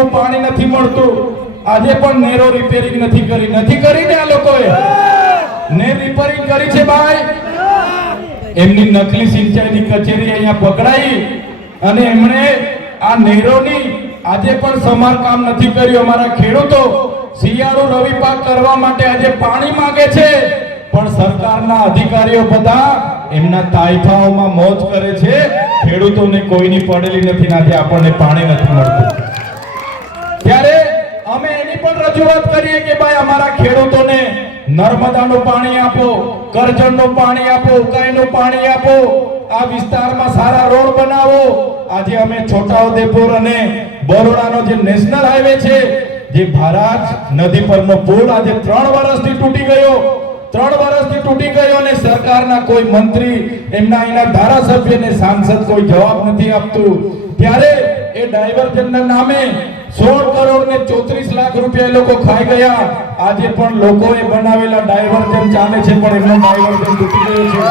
પીવાનું પાણી નથી મળતું. આજે પણ નેરો રિપેરિંગ નથી કરી. નથી કરી આ લોકોએ? ને રિપેરિંગ કરી છે ભાઈ? એમની નકલી સિંચાઈની કચેરી અહીંયા પકડાઈ અને એમણે આ નેરોની આજે પણ સમારકામ નથી કર્યું અમારા ખેડૂતો. શિયાળુ રવિ પાક કરવા માટે આજે પાણી માંગે છે. પણ સરકારના અધિકારીઓ બધા એમના તાઇફાઓમાં મોજ કરે છે. ખેડૂતોને કોઈની પડેલી નથી આજે આપણને પાણી નથી મળતું. પણ રજૂઆત કરીએ કે ભાઈ અમારા ખેડૂતોને નર્મદાનું પાણી આપો, કરજણનું પાણી આપો, ઉકાઈનું પાણી આપો, આ વિસ્તારમાં સારા રોડ બનાવો. આજે અમે છોટાઉદેપુર અને બરોડાનો જે નેશનલ હાઈવે છે, જે ભારાજ નદી પરનો પુલ આજે ત્રણ વર્ષથી તૂટી ગયો. ત્રણ વર્ષથી તૂટી ગયો અને સરકારના કોઈ મંત્રી, એમના એના ધારાસભ્ય ને સાંસદ કોઈ જવાબ નથી આપતું. ત્યારે એ ડાયવર્જનના નામે સોળ કરોડ ને ચોત્રીસ લાખ રૂપિયા એ લોકો ખાઈ ગયા. આજે પણ લોકોએ બનાવેલા ડાયવર્જન ચાલે છે, પણ એમનો ડાયવર્જન તૂટી ગયો છે.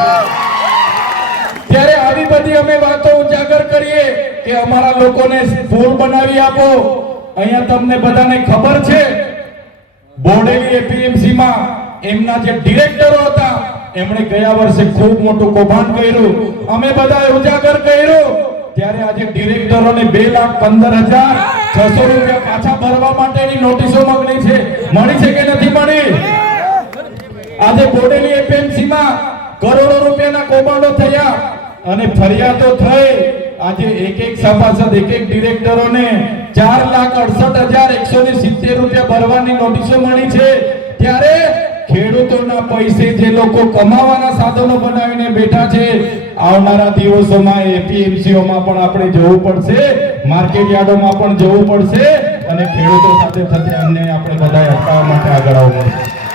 ત્યારે આવી બધી અમે વાતો ઉજાગર કરીએ કે અમારા લોકોને પુલ બનાવી આપો. અહીંયા તમને બધાને ખબર છે, બોડેલી એપીએમસી માં એમના જે ડિરેક્ટરો હતા, એમણે ગયા વર્ષે ખૂબ મોટું કૌભાંડ કર્યું. અમે બધાએ ઉજાગર કર્યું. ત્યારે આજે ડિરેક્ટરોને બે લાખ પંદર હજાર છસો રૂપિયા પાછા ભરવા માટેની નોટિસો માંગણી છે. મળી છે કે નથી મળી. આજે બોડેલી એપીએમસી માં કરોડો રૂપિયાના કૌભાંડો થયા અને ફરિયાદો થઈ. આજે એક એક સભાસદ, એક એક ડિરેક્ટરોને ચાર લાખ અડસઠ હજાર એકસો ને સિત્તેર રૂપિયા ભરવાની નોટિસો મળી છે. ત્યારે ખેડૂતોના પૈસે જે લોકો કમાવાના સાધનો બનાવીને બેઠા છે, આવનારા દિવસોમાં એપીએમસીઓમાં પણ આપણે જવું પડશે. માર્કેટ યાર્ડોમાં પણ જવું પડશે અને ખેડૂતો સાથે થતી અન્યાય આપણે બધાએ અટકાવવા માટે આગળ આવવું પડશે.